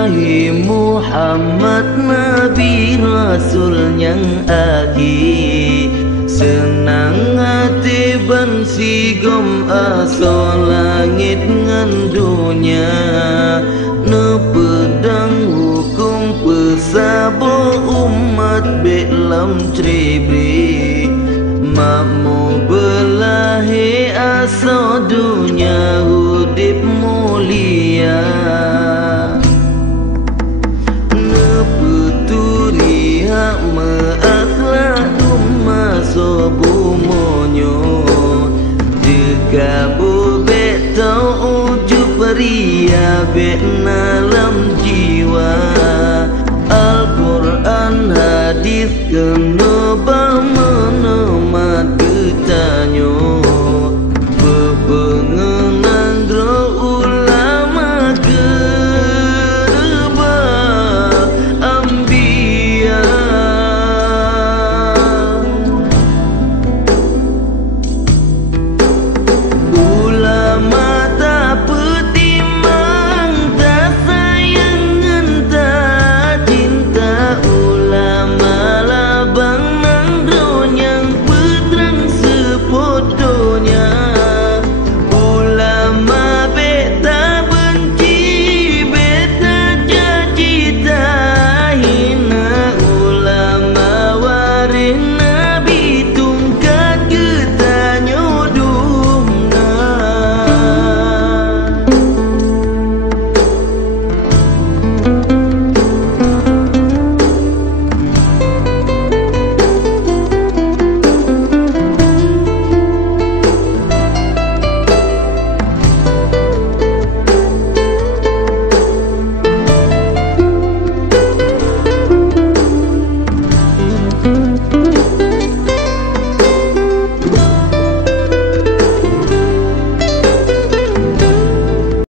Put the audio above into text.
Ilahi Muhammad Nabi Rasul yang akhir, senang hati ban sigom asa langit ngan dunia, ne pedang hukum pesabo umat belam tribri, makmu belahi asa dunia hudip mulia. Sobu monyo jika bu betau uju peria bet nalam